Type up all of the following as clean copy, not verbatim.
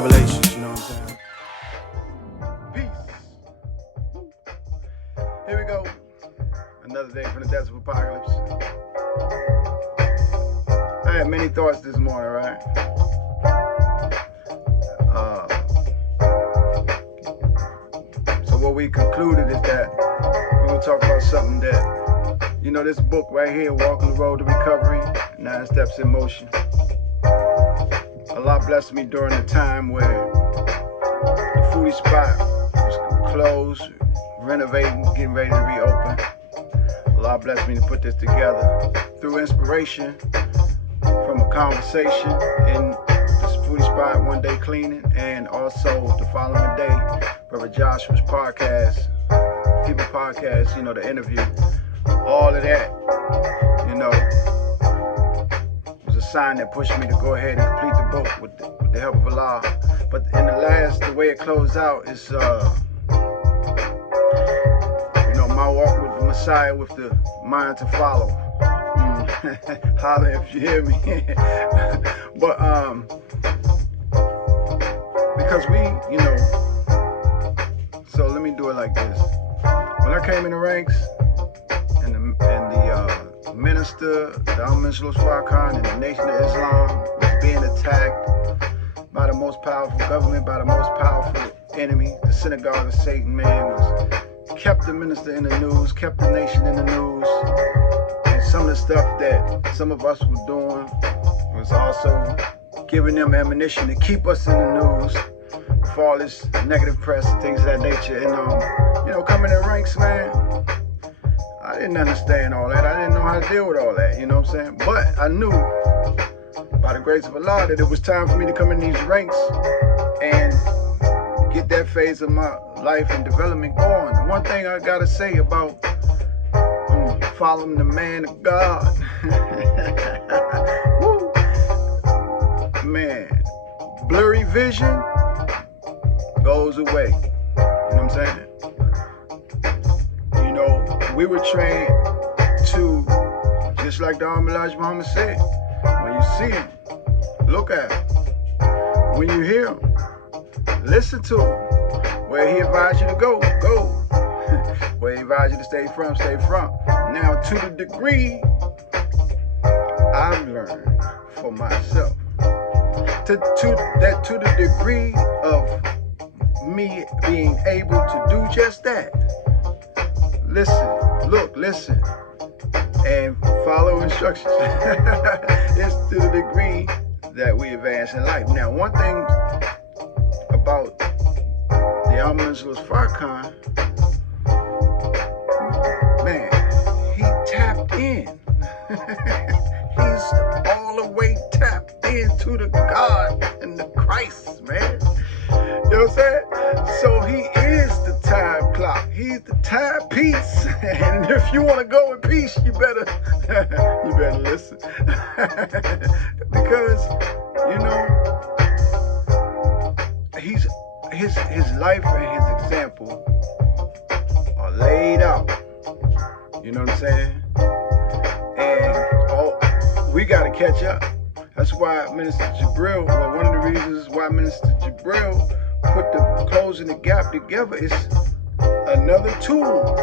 revelations, you know what I'm saying? Peace. Here we go. Another day from the Desert Apocalypse. I had many thoughts this morning, right? So what we concluded is that we're going to talk about something that, you know, this book right here, Walking the Road to Recovery, 9 Steps in Motion. Allah blessed me during the time where the foodie spot was closed, renovating, getting ready to reopen. Allah blessed me to put this together through inspiration from a conversation in this foodie spot one day cleaning, and also the following day, Brother Joshua's podcast, People Podcast, you know, the interview. All of that, you know, was a sign that pushed me to go ahead and complete the book with the help of Allah. But in the way it closed out is, you know, my walk with the Messiah with the mind to follow. Holler if you hear me. But because we, you know, so let me do it like this. When I came in the ranks, and the minister, the Al-Mansour Farrakhan, and the Nation of Islam was being attacked by the most powerful government, by the most powerful enemy, the synagogue of Satan, man, kept the minister in the news, kept the nation in the news. And some of the stuff that some of us were doing was also giving them ammunition to keep us in the news for all this negative press and things of that nature. And, you know, coming in ranks, man, I didn't understand all that. I didn't know how to deal with all that, you know what I'm saying? But I knew, by the grace of Allah, that it was time for me to come in these ranks and get that phase of my life and development going. And one thing I gotta say about following the man of God, woo, man, blurry vision goes away. You know what I'm saying? You know, we were trained to, just like the Elijah Muhammad said, when you see him, look at him. When you hear him, listen to him. Where he advised you to go, go. Where he advised you to stay from, stay from. Now, to the degree I've learned for myself, to the degree of me being able to do just that, listen, look, listen, and follow instructions. It's to the degree that we advance in life. Now, one thing about the Al-Mansour Farrakhan, man, he tapped in. He's all the way tapped into the God and the Christ, man. You know what I'm saying? So he is the time clock. He's the timepiece. And if you want to go in peace, you better listen. Because, you know, his life and his example are laid out. You know what I'm saying? And we got to catch up. That's why Minister Jibril, well, one of the reasons why Minister Jibril put the Closing the Gap together is another tool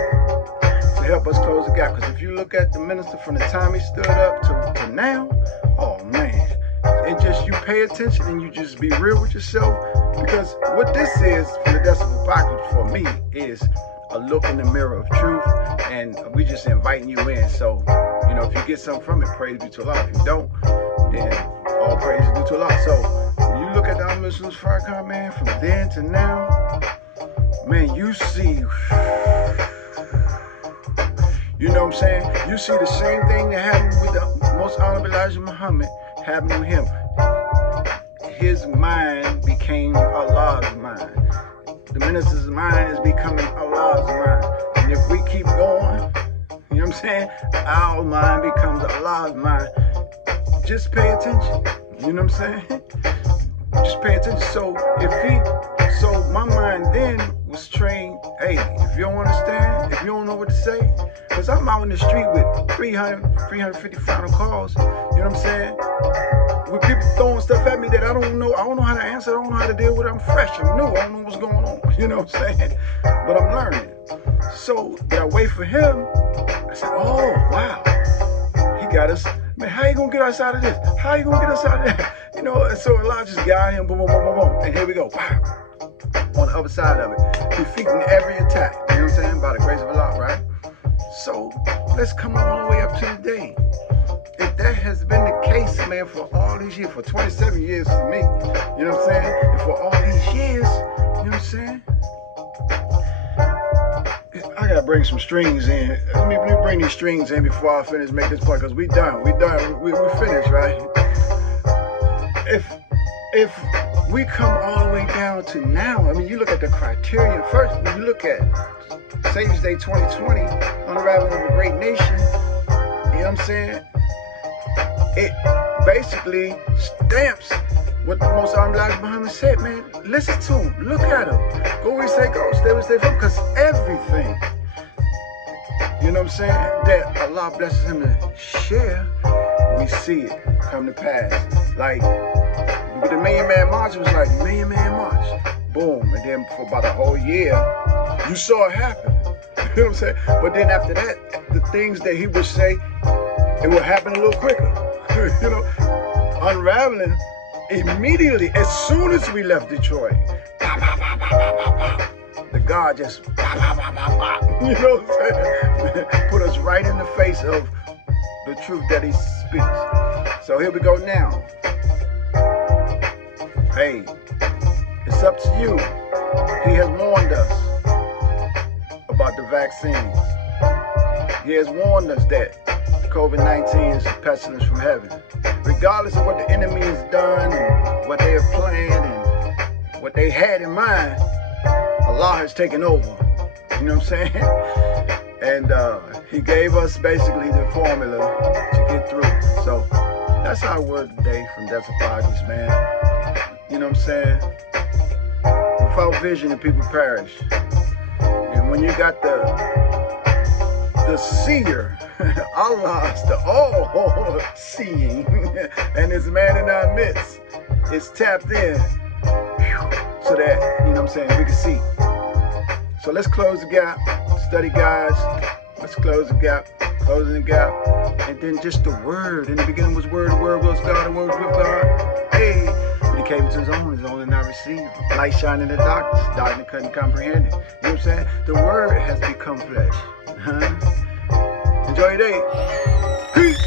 to help us close the gap. Because if you look at the minister from the time he stood up to now, oh man, it just, you pay attention and you just be real with yourself. Because what this is from the Desert Apocalypse for me is a look in the mirror of truth, and we just inviting you in. So, you know, if you get something from it, praise be to Allah. If you don't, then all praise is due to Allah. So when you look at the Al-Mansour Farrakhan, man, from then to now, man, you see, you know what I'm saying? You see the same thing that happened with the Most Honorable Elijah Muhammad happened to him. His mind became Allah's mind. The minister's mind is becoming Allah's mind. And if we keep going, you know what I'm saying? Our mind becomes Allah's mind. Just pay attention. You know what I'm saying? Just pay attention. So my mind then was trained, hey, if you don't understand, if you don't know what to say. Because I'm out in the street with 350 final calls, you know what I'm saying? With people throwing stuff at me that I don't know how to answer, I don't know how to deal with it. I'm fresh, I'm new, I don't know what's going on, you know what I'm saying? But I'm learning. So, did I wait for him? I said, oh, wow. He got us. Man, how you gonna get us out of this? How you gonna get us out of that? You know, and so Allah just got him, boom, boom, boom, boom, boom. And here we go. Wow. On the other side of it. Defeating every attack. You know what I'm saying? By the grace of Allah, right? So, let's come all the way up to today. If that has been the case, man, for all these years, for 27 years for me, you know what I'm saying? And for all these years, you know what I'm saying? I gotta bring some strings in. Let me bring these strings in before I finish make this point, because we done, we finished, right? If we come all the way down to now, I mean, you look at the criteria first. When you look at Savior's Day 2020, Unraveling of a Great Nation, you know what I'm saying? It basically stamps what the Most Honorable Elijah Muhammad said, man. Listen to him, look at him. Go where he say go, stay where he say from, because everything, you know what I'm saying, that Allah blesses him to share, we see it come to pass. Like, with the Million Man March, it was like, Million Man March, boom. And then for about a whole year, you saw it happen. You know what I'm saying? But then after that, the things that he would say, it would happen a little quicker. You know, unraveling immediately, as soon as we left Detroit, the God just, you know what I'm saying? Put us right in the face of the truth that he speaks. So here we go now. Hey, it's up to you. He has warned us about the vaccines. He has warned us that COVID-19 is a pestilence from heaven. Regardless of what the enemy has done and what they have planned and what they had in mind, Allah has taken over. You know what I'm saying? And he gave us basically the formula to get through. So that's our word today from Desert Projects, man. You know what I'm saying? Without vision, the people perish. And when you got the seer, Allah's the all-seeing, and this man in our midst is tapped in, so that, you know what I'm saying, we can see. So let's close the gap, study guys, let's close the gap, closing the gap, and then just the word. In the beginning was word, the word was God, the word was with God. Hey, when he came into his own not received. Light shine in the darkness couldn't comprehend it. You know what I'm saying? The word has become flesh. Enjoy your day. Peace.